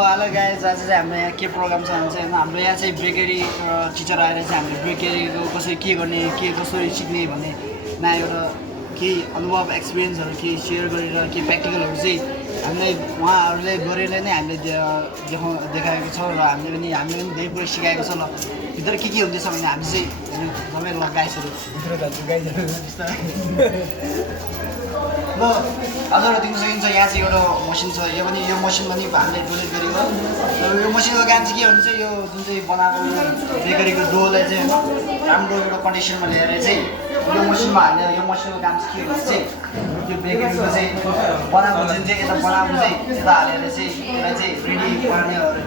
Hello guys आज चाहिँ हाम्रो यहाँ के प्रोग्राम छ भने चाहिँ हाम्रो यहाँ चाहिँ बेकरी टिचर आएर चाहिँ हामीले बेकरीको कसरी के गर्ने के कसरी सिक्ने भन्ने नयाँ एउटा केही अनुभव एक्सपिरियन्सहरू केही सेयर गरेर केही प्र्याक्टिकलहरू चाहिँ हामीले उहाँहरूले गरेर नै हामीले देखाएको छ र हामीले पनि धेरै कुरा सिकाएको छ। ल भित्र के हुँदैछ भने हामी चाहिँ सबै ल गाइसहरू भित्र जान्छु गाइसहरू ल हजुर दिन सकिन्छ। यहाँ चाहिँ एउटा मसिन छ, यो मसिन पनि हामीले डोनेट गरेको र यो मसिनको काम चाहिँ के हुन्छ, यो जुन चाहिँ बनाएको बेकरीको डोलाई चाहिँ होइन राम्रो एउटा कन्डिसनमा ल्याएर चाहिँ यो मसिनमा हाल्ने। यो मसिनको काम चाहिँ के हुन्छ चाहिँ यो बेकरीको चाहिँ बनाएको जुन चाहिँ यता बनाएको चाहिँ यता हालेर चाहिँ यसलाई चाहिँ रेडी पार्नेहरू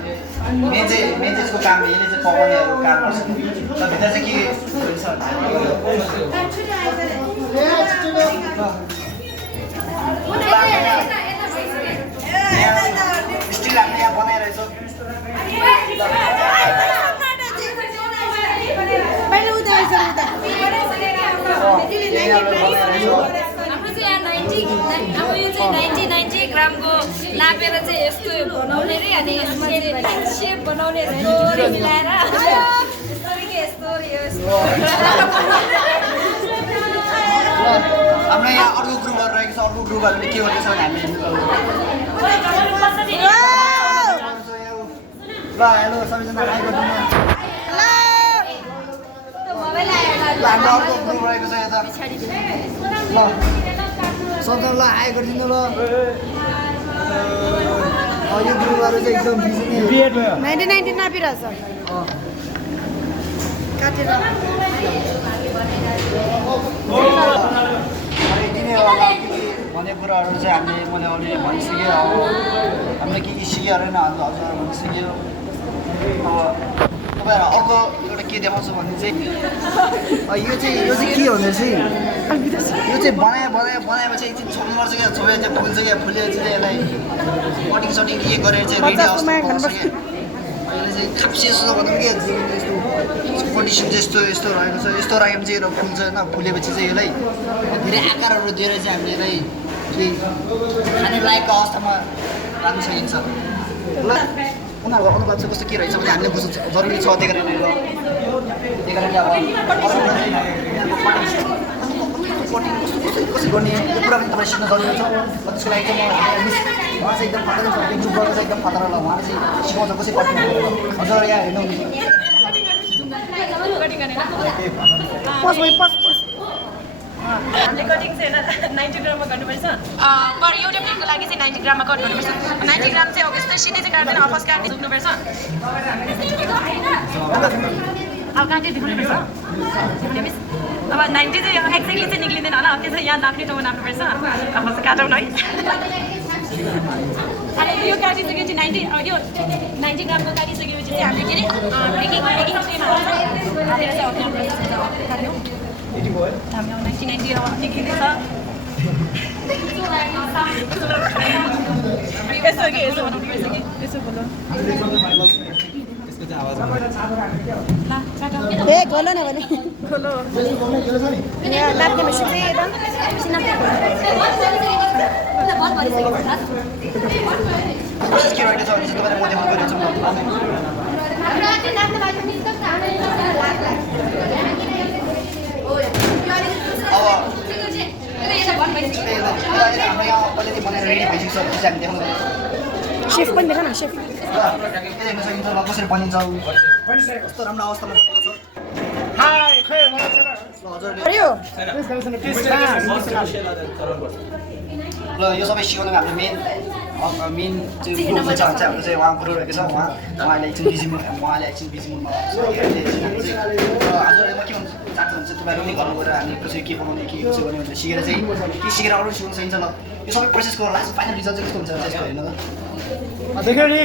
मेन चाहिँ यसको काम यसले चाहिँ पकाउनेहरू काम गर्छ। र भित्र चाहिँ के हुन्छ स्टिल हामीले यहाँ बनाइरहेछ। हाम्रो चाहिँ 90 ग्रामको नापेर चाहिँ यस्तो बनाउने रे अनि यसमा चाहिँ सेप बनाउने स्टोरी मिलाएर हाम्रो यहाँ अर्को ग्रुपहरू रहेको छ। अर्को ग्रुपहरूले के गर्दैछ भने हामी ल हेलो सबैजना हाई गरिदिनु। हाम्रो अर्को ग्रुप रहेको छ यता। ल सबजना ल हाई गरिदिनु। ल यो ग्रुपहरू चाहिँ एकदम बिजी नै 90 नापिरहेछ काटेर भन्ने कुराहरू चाहिँ मैले अलरेडी भनिसकेँ। हामीले के सिक्यो अरे हजुर भनिसक्यो। अब तपाईँहरू अर्को एउटा के देखाउँछु भने चाहिँ यो चाहिँ के हुँदैछ, यो चाहिँ बनाएपछि एकछिन छोप्नुपर्छ क्या, छोपेर चाहिँ फुल्छ क्या, फुलेपछि चाहिँ यसलाई कटिङ सटिङ के गरेर चाहिँ रेडी अवस्थामा पाउँछ क्या। यसले चाहिँ खाप्सी जस्तो भनौँ कि यसको कन्डिसन चाहिँ यस्तो रहेको छ। यस्तो राखेको चाहिँ फुल्छ होइन, फुलेपछि चाहिँ यसलाई धेरै आकारहरू दिएर चाहिँ हामीले यसलाई केही खाने लायकको अवस्थामा राख्न सकिन्छ। ल उनीहरूको अनुवाद चाहिँ कस्तो के रहेछ भने हामीले बुझ्नु जरुरी छ। त्यही कारणले कटिङ कसरी गर्ने यो कुरा पनि तपाईँ सिक्न जरुरी छ। त्यसको लागि चाहिँ उहाँ चाहिँ एकदम खतरा छ, ग्रुप गर्नु चाहिँ एकदम खतरा। ल उहाँले चाहिँ सिकाउँछ कसरी कटिङ गर्नु। हजुर यहाँ हेर्नु हामीले कटिङ चाहिँ होइन 90 ग्राममा गर्नुपर्छ। पर एउटा प्लेटको लागि चाहिँ 90 ग्राममा कट गर्नुपर्छ। 90 ग्राम चाहिँ अब यस्तो सिधै चाहिँ काट्दैन, फर्स्ट काट्दै झुक्नुपर्छ। अब काटेर देखाउनुपर्छ। अब 90 चाहिँ एक्ज्याक्टली चाहिँ निक्लिँदैन होला, त्यो चाहिँ यहाँ नाप्ने ठाउँमा नाप्नुपर्छ। अब काटौँ न है। अनि यो काटिसकेपछि 90 यो 90 ग्रामको काटिसकेपछि चाहिँ हामीले के अरे ब्रेकिङ ट्रेमा हालेर चाहिँ काट्नु। हाम्रो 1990 अब निक्लिँदैछ। यसो बनाउनु पर्छ कि यसो बोलो। ए खोलो न भने खोलो यहाँ नाप्ने मसिन चाहिँ यता प्रोसेस के रहेको छ भने चाहिँ तपाईँलाई म देखाउनु गइरहेको छु। अब हाम्रो यहाँ अलिअलि बनाएर रेडी भइसकेको छ, त्यो चाहिँ हामी देखाउनु सेफ पनि देखा न सेफ हेर्न सकिन्छ। ल कसरी बनिन्छ, कस्तो राम्रो अवस्थामा बनेको छ। हजुरले ल यो सबै सिकाउनु हाम्रो मेन चाहिँ ग्रुपमा छ भने चाहिँ हाम्रो चाहिँ उहाँ गुरु रहेको छ। उहाँले एकछिन बिजी मुडमा हजुरले म के भन्छ चाहनुहुन्छ भने चाहिँ तपाईँहरू पनि घरमा गएर हामी कसरी के बनाउने के कसरी गर्ने भनेर सिकेर चाहिँ के सिकेर अरू सिकाउनु सकिन्छ। ल यो सबै प्रोसेसको लास्ट फाइनल रिजल्ट चाहिँ कस्तो हुन्छ त्यसको हेर्नु त। देख्यो नि